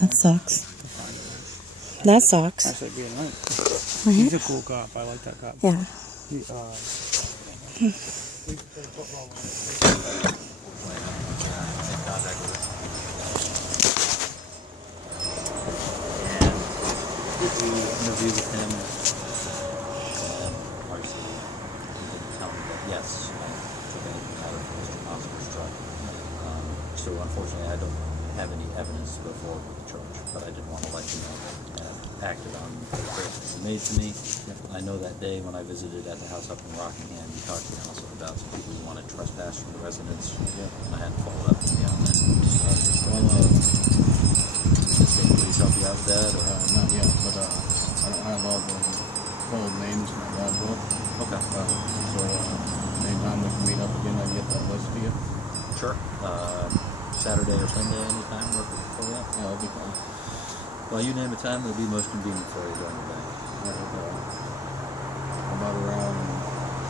That sucks. That sucks. That's like being right. Right? He's a cool cop. I like that cop. Yeah. He, interview with him, and obviously he didn't tell me that yes, I took anything out of Mr. Nauceder's truck. So unfortunately I don't have any evidence to go forward with the charge, but I did want to let you know that I acted on the threats made to me. I know that day when I visited at the house up in Rockingham, you talked to me also about some people who wanted to trespass from the residence, and I hadn't followed up with you on that. Did the state police help you out with that? Or? Not yet, but I don't have all the full names in my lab book. Okay. So anytime we can meet up again, I can get that list to you. Sure. Saturday or Sunday, anytime work for you? Yeah, that'll be fine. Well, you name a time that'll be most convenient for you during the day. About around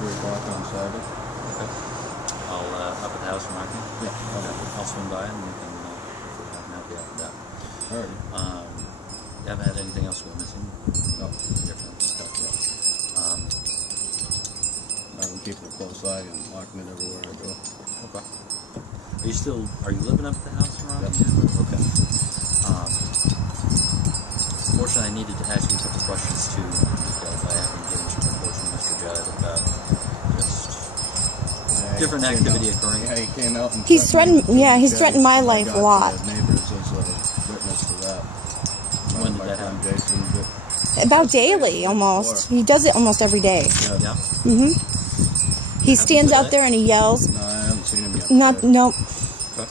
3 o'clock on Saturday. Okay. I'll up at the house in Rockingham. Yeah. Okay. I'll swing by and we can help you out with that. Alrighty. You haven't had anything else go missing? No. Different stuff. I've been keeping a close eye and locking it everywhere I go. Okay. Are you living up at the house in Rockingham? Yep. Okay. Fortunately, I needed to ask you a couple questions too, because I have been getting some reports from Mr. Judd about just different activity occurring. Yeah, he came out and He's threatened. Yeah, he's threatened my life a lot. Neighbors as a witness to that. When did that happen? Jason, About daily, almost. He does it almost every day. Yeah. He stands out there and he yells. No, I haven't seen him yet. Nope. Okay.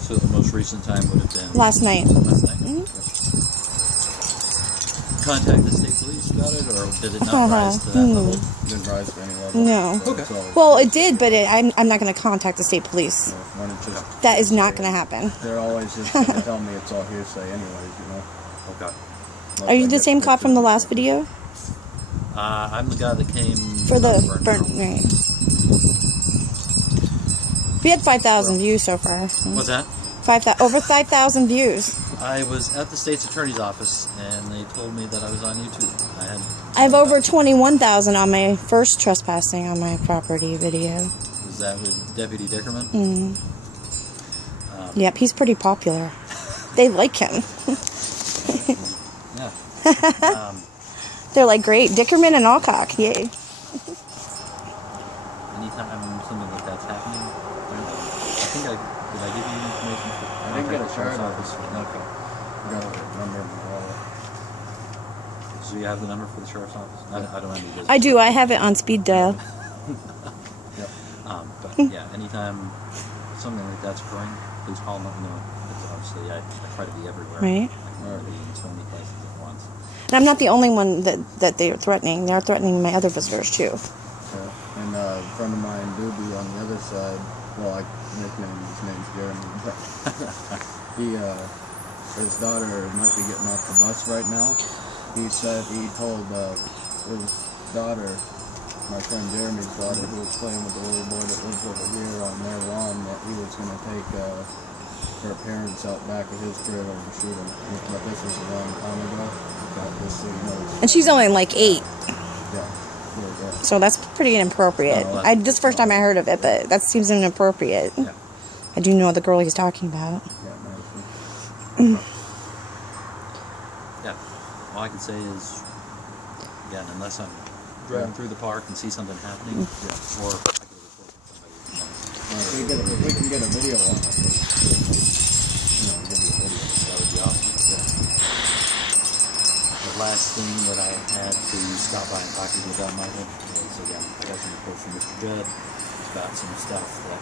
So the most recent time would have been Last night. Last night. Contact the state police about it, or did it not rise to that level? Didn't rise to any level. No. So Okay. Well, it did, but I'm not going to contact the state police. when it's just, That is not going to happen. they're always just going to tell me it's all hearsay anyways, you know. Okay. Are you the same cop from the last video? I'm the guy that came For the burnt. right. We had 5,000 views so far. What's that? Over 5,000 views. I was at the state's attorney's office, and they told me that I was on YouTube. I have over 21,000 on my first trespassing on my property video. Was that with Deputy Dickerman? Yep, he's pretty popular. They like him. Yeah. They're like, great, Dickerman and Alcock, yay. Anytime something like that's happening, did I give you information? I didn't get a sheriff's card. office. Okay. I got a number in my wallet. So you have the number for the sheriff's office? I don't have any business. I do, I have it on speed dial. Yep. But yeah, anytime something like that's occurring, please call and let me know. Because obviously I try to be everywhere. Right. I can be in so many places at once. And I'm not the only one that they're threatening. They're threatening my other visitors too. Yeah. And a friend of mine, Doobie, on the other side, well, I nicknamed his name's Jeremy, but his daughter might be getting off the bus right now. He said he told his daughter, my friend Jeremy's daughter, who was playing with the little boy that lives over here on their lawn, that he was going to take her parents out back of his trailer and shoot them. But this was a long time ago. Just so you know, And she's only like 8. yeah. So that's pretty inappropriate. Oh, This is the first time I heard of it, but that seems inappropriate. Yeah. I do know the girl he's talking about. Yeah. All I can say is, again, unless I'm driving through the park and see something happening, or I get a report from somebody. If we can get a video on it, give you a video. That would be awesome. Yeah. The last thing that I had to stop by and talk to you about, Michael, is again, I got some reports from Mr. Judd about some stuff that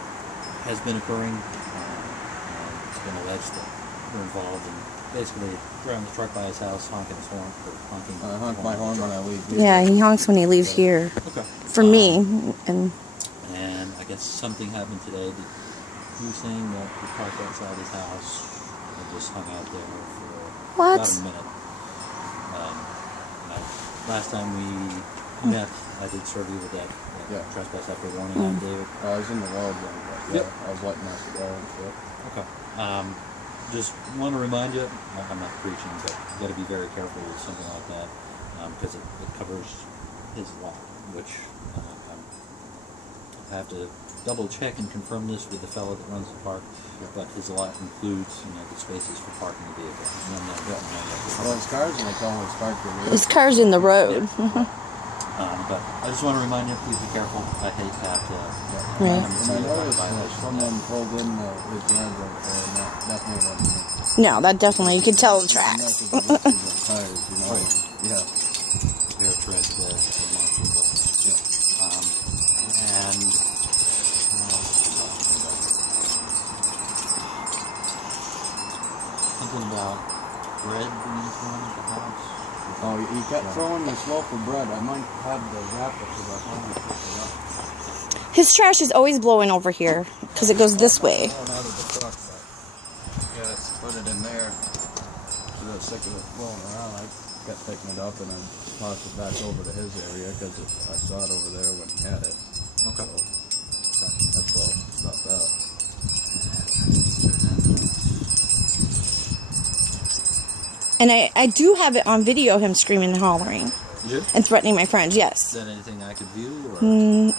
has been occurring. It's been alleged that we're involved in basically driving the truck by his house, honking his horn, or honking. I honk my horn when I leave. Yeah, he honks when he leaves here. Okay. For me. And I guess something happened today. He was saying that he parked outside his house and just hung out there for about a minute. Last time we met, I did serve you with that trespass after warning on David. I was in the road then, but I was letting us go and stuff. Okay. just want to remind you, I'm not preaching, but you got to be very careful with something like that because it covers his lot, which I have to double check and confirm this with the fellow that runs the park. But his lot includes, the spaces for parking the vehicle. Well, his car's like always parked in the His car's in the road. Yeah. But I just want to remind you, please be careful. I hate that. Right. And I noticed someone pulled in his driveway, and that definitely wasn't me. No, that definitely, you could tell the And tracks. that's what the tires, Right. Yeah. Fair tread demonstrable. Yeah. And something about bread being thrown at the house. Oh, he kept throwing this loaf of bread. I might have the wrapper because I finally picked it up. His trash is always blowing over here because it goes this way. Blowing out of the truck, but yeah, let's put it in there. So I was sick of it blowing around. I kept picking it up and I tossed it back over to his area because I saw it over there when he had it. Okay. So that's all about that. And I do have it on video, him screaming and hollering You do? and threatening my friends, Is yes. that anything I could view, or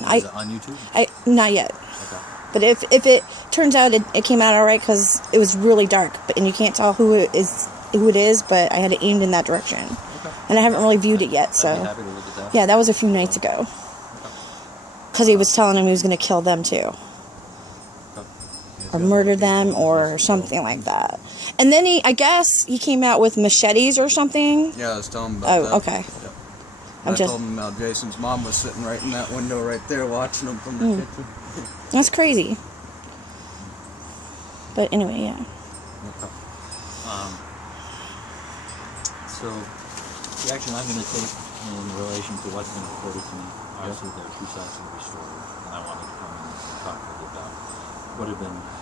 I- is it on YouTube? Not yet. Okay. But if it turns out it came out all right because it was really dark, and you can't tell who it is, but I had it aimed in that direction. Okay. And I haven't really viewed it yet, I'd so. be happy to look at that. Yeah, that was a few nights ago. Because he was telling him he was going to kill them too. Okay. Or murder them or something like that. And then I guess he came out with machetes or something. Yeah, I was telling him about that. Oh, okay. Yeah. I'm I just- told him about Jason's mom was sitting right in that window right there watching him from the kitchen. That's crazy. But anyway, yeah. Okay. So, the action I'm going to take in relation to what's been reported to me, obviously there are two sides to the story, and I wanted to come in and talk with you about what had been